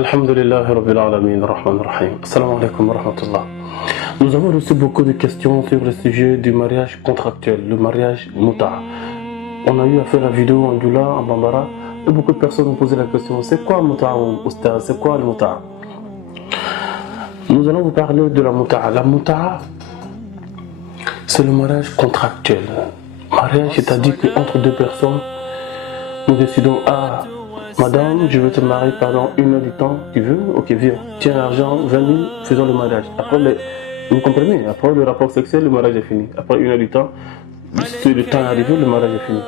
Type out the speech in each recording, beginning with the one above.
Alhamdulillah Rabbil Alamin, Rahman Rahim. Assalamu alaikum wa rahmatullah. Nous avons reçu beaucoup de questions sur le sujet du mariage contractuel, le mariage muta. On a eu à faire la vidéo en Dula, en Bambara, et beaucoup de personnes ont posé la question, c'est quoi muta ou ustaz, c'est quoi le muta? Nous allons vous parler de la muta. La muta, c'est le mariage contractuel. Mariage, c'est-à-dire qu'entre deux personnes, nous décidons, madame, je veux te marier pendant 1 heure du temps, tu veux? Ok, viens, tiens l'argent, 20 000, faisons le mariage. Après, vous comprenez? Après le rapport sexuel, le mariage est fini. Après 1 heure du temps, si le temps est arrivé, le mariage est fini.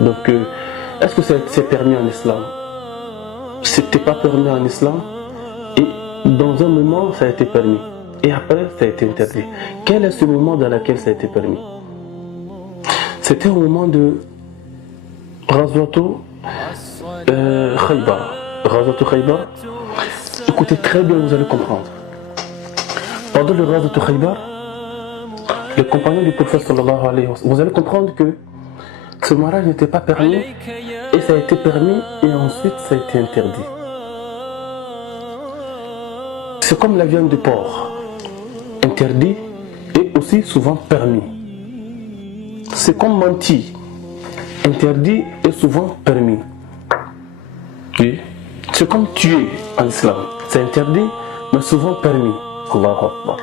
Donc, est-ce que c'est permis en islam? C'était pas permis en islam, et dans un moment, ça a été permis. Et après, ça a été interdit. Quel est ce moment dans lequel ça a été permis? C'était au moment de Ghazwato Khaybar. Ghazwato Khaybar. Écoutez très bien, vous allez comprendre. Pendant le Ghazwato Khaybar, les compagnons du prophète sallallahu alayhi wa sallam, vous allez comprendre que ce mariage n'était pas permis, et ça a été permis, et ensuite ça a été interdit. C'est comme la viande de porc, interdit et aussi souvent permis. C'est comme mentir, interdit et souvent permis. Oui. C'est comme tuer en islam, c'est interdit mais souvent permis. Allahu Akbar.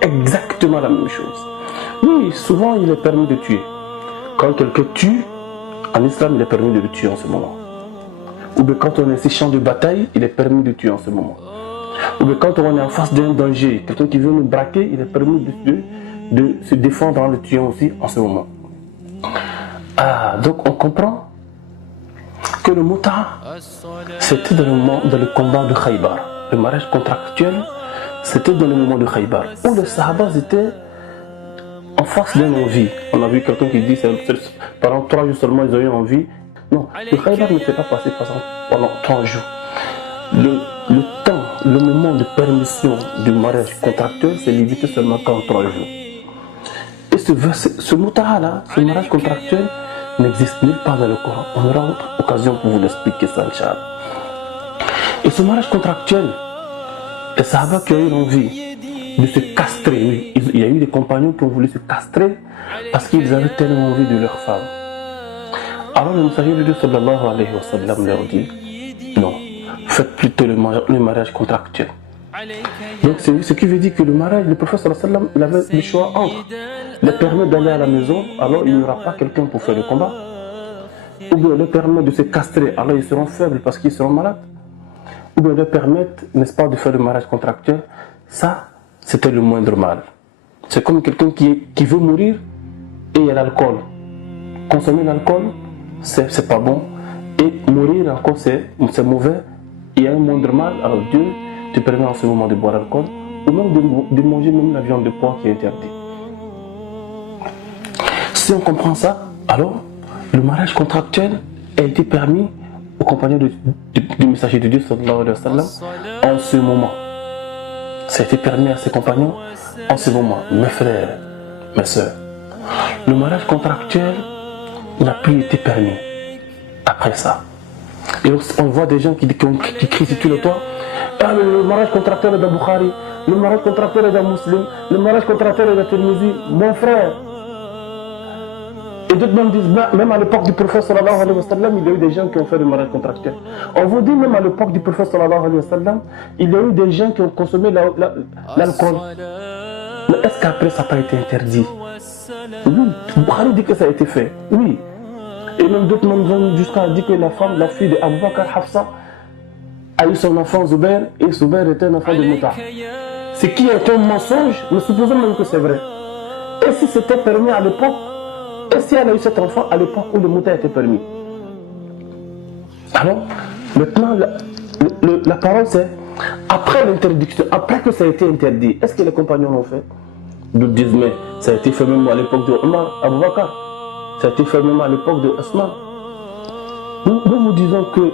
Exactement la même chose. Oui, souvent il est permis de tuer. Quand quelqu'un tue, en islam il est permis de le tuer en ce moment. Ou bien quand on est sur champ de bataille, il est permis de tuer en ce moment. Ou bien quand on est en face d'un danger, quelqu'un qui veut nous braquer, il est permis de se défendre en le tuant aussi en ce moment. Donc on comprend que le muta, c'était dans le combat de Khaybar. Le mariage contractuel, c'était dans le moment de Khaybar, où les Sahabas étaient en face d'une envie. On a vu quelqu'un qui dit pendant 3 jours seulement ils ont eu envie. Non, le Khaybar ne s'est pas passé pendant 3 jours. Le temps, le moment de permission du mariage contractuel, c'est limité seulement qu'en 3 jours. Et ce muta-là, ce mariage contractuel, n'existe nulle part dans le Coran. On aura autre occasion pour vous l'expliquer ça, Inch'Allah. Et ce mariage contractuel, les Sahaba qui ont eu envie de se castrer, oui, il y a eu des compagnons qui ont voulu se castrer parce qu'ils avaient tellement envie de leur femme. Alors le messager de Dieu sallallahu alayhi wa sallam leur dit, non, faites plutôt le mariage contractuel. Donc c'est ce qui veut dire que le mariage, le prophète sallallahu alayhi wa sallam, il avait le choix entre les permettre d'aller à la maison, alors il n'y aura pas quelqu'un pour faire le combat, ou bien les permettre de se castrer, alors ils seront faibles parce qu'ils seront malades, ou bien les permettre, n'est-ce pas, de faire le mariage contractuel. Ça, c'était le moindre mal. C'est comme quelqu'un qui veut mourir et il y a l'alcool. Consommer l'alcool, c'est pas bon, et mourir encore c'est mauvais. Il y a un moindre mal, alors Dieu te permet en ce moment de boire l'alcool, ou même de manger même la viande de porc qui est interdite. Si on comprend ça, alors le mariage contractuel a été permis aux compagnons du messager de Dieu sallallahu alayhi wa sallam en ce moment. Ça a été permis à ses compagnons en ce moment. Mes frères, mes soeurs, le mariage contractuel n'a plus été permis après ça. Et on voit des gens qui crient sur tout le toit, le mariage contractuel est d'un Bukhari, le mariage contractuel est d'un musulman, le mariage contractuel est d'un Tirmizi. Mon frère. Et d'autres même disent, même à l'époque du prophète sallallahu alayhi wa sallam, il y a eu des gens qui ont fait le mariage contractuel. On vous dit, même à l'époque du prophète sallallahu alayhi wa sallam, il y a eu des gens qui ont consommé l'alcool. Mais est-ce qu'après ça n'a pas été interdit? Oui, Bukhari dit que ça a été fait. Oui. Et même d'autres même vont jusqu'à dire que la fille de Abu Bakr Hafsa a eu son enfant Zubair, et Zubair était un enfant de Muta. Ce qui est un mensonge, mais supposons même que c'est vrai. Et si c'était permis à l'époque, et si elle a eu cet enfant à l'époque où le muta était permis? Alors, maintenant, la parole c'est, après l'interdiction, après que ça a été interdit, est-ce que les compagnons l'ont fait? D'autres disent, mais ça a été fait même à l'époque de Omar, Abu Bakr, ça a été fait même à l'époque de Asma. Nous vous disons que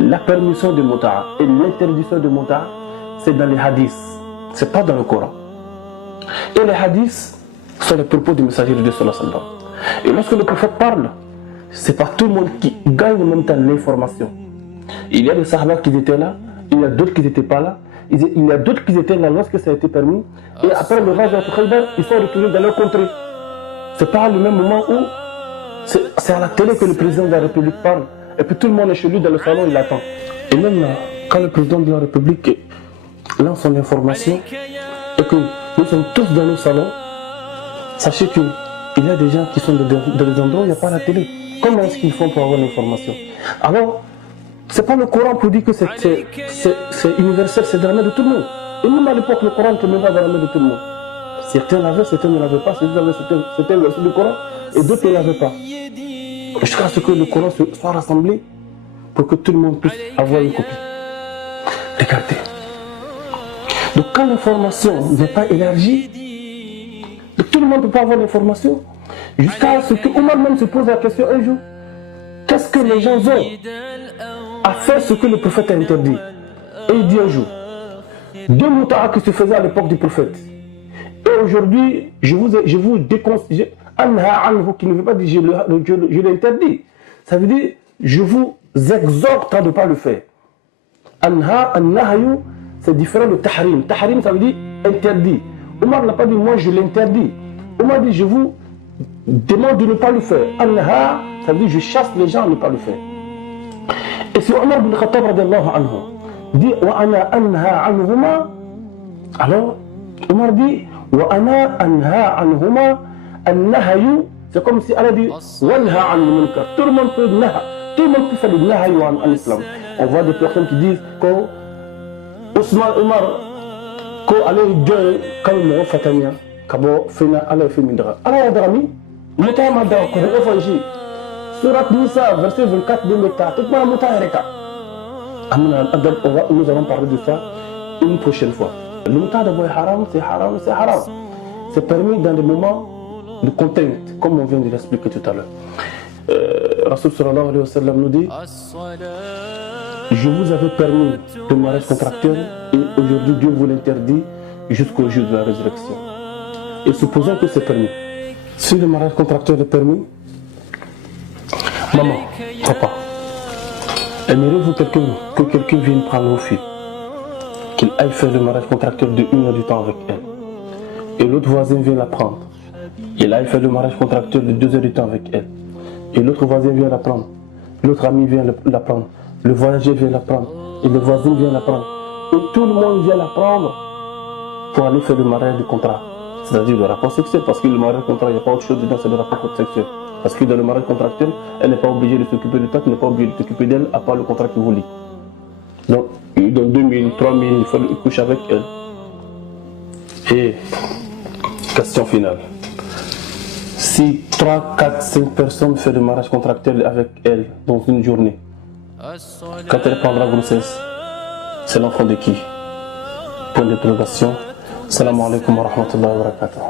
la permission de muta et l'interdiction de muta, c'est dans les hadiths, c'est pas dans le Coran. Et les hadiths sont les propos du messager de Dieu sallallahu alayhi wa sallam. Et lorsque le prophète parle, c'est pas tout le monde qui gagne en même temps l'information. Il y a des sahaba qui étaient là, il y a d'autres qui n'étaient pas là. Il y a d'autres qui étaient là lorsque ça a été permis. Et après le rage de Khaybar, ils sont retournés dans leur contrée. C'est pas le même moment où c'est à la télé que le président de la République parle. Et puis tout le monde est chez lui dans le salon, il attend. Et même là, quand le président de la République lance son information et que nous sommes tous dans nos salons, sachez qu'il y a des gens qui sont dans des endroits où il n'y a pas la télé. Comment est-ce qu'ils font pour avoir l'information? Alors, c'est pas le Coran pour dire que c'est universel, c'est dans la main de tout le monde. Et même à l'époque, le Coran n'était même pas dans la main de tout le monde. Certains l'avaient, certains ne l'avaient pas, certains avaient certains versets du Coran et d'autres ne l'avaient pas. Jusqu'à ce que le Coran soit rassemblé pour que tout le monde puisse avoir une copie. Regardez. Donc quand l'information n'est pas élargie, tout le monde ne peut pas avoir l'information. Jusqu'à ce que Omar même se pose la question un jour. Qu'est-ce que les gens ont à faire ce que le prophète a interdit? Et il dit un jour, 2 moutahs qui se faisaient à l'époque du prophète. Et aujourd'hui, je vous déconseille, anha anhu, qui ne veut pas dire je l'interdis. Ça veut dire, je vous exhorte à ne pas le faire. Anha, annahayu, c'est différent de tahrim. Tahrim, ça veut dire interdit. Omar n'a pas dit, moi je l'interdis. Omar dit, je vous demande de ne pas le faire. Anha, ça veut dire, je chasse les gens à ne pas le faire. Et si Omar ibn Khattab radiallahu anhu dit, wa ana anha anhuma, alors Omar dit, wa ana anha anhuma, annahayu, c'est comme si Allah dit, wanha an munkar. Tout le monde peut naha, tout le monde peut faire le nahayu en islam. On voit des personnes qui disent que Ousmane Omar, ko allait dire quand il fatania, kabo fena allait faire mindra. Allah yadrami, mutama da ko refanji. Surat Nisa, verset 24 de Mekta, tout le monde mutahareka. Nous allons parler de ça une prochaine fois. Le muta d'abord est haram, c'est haram, c'est haram. C'est permis dans des moments de contrainte, comme on vient de l'expliquer tout à l'heure. Rasul sallallahu alayhi wa sallam nous dit, je vous avais permis le mariage contractuel et aujourd'hui Dieu vous l'interdit jusqu'au jour de la résurrection. Et supposons que c'est permis. Si le mariage contractuel est permis, maman, papa, aimeriez-vous que quelqu'un vienne prendre vos filles, qu'il aille faire le mariage contractuel de 1 heure du temps avec elle, et l'autre voisin vient la prendre, il aille faire le mariage contractuel de 2 heures du temps avec elle, et l'autre voisin vient la prendre, l'autre ami vient la prendre, le voyageur vient la prendre, et le voisin vient la prendre, et tout le monde vient la prendre pour aller faire le mariage du contrat, c'est-à-dire le rapport sexuel, parce que le mariage contractuel, il n'y a pas autre chose dedans, c'est le rapport sexuel. Parce que dans le mariage contractuel, elle n'est pas obligée de s'occuper de toi, tu n'es pas obligé de t'occuper d'elle, à part le contrat qui vous lie. Donc, il donne 2000, 3000, il faut coucher avec elle. Et, question finale. Si 3, 4, 5 personnes font le mariage contractuel avec elle dans une journée, quand elle prendra grossesse, c'est l'enfant de qui? Point d'interrogation. Salam alaikum wa rahmatullahi wa barakatuh.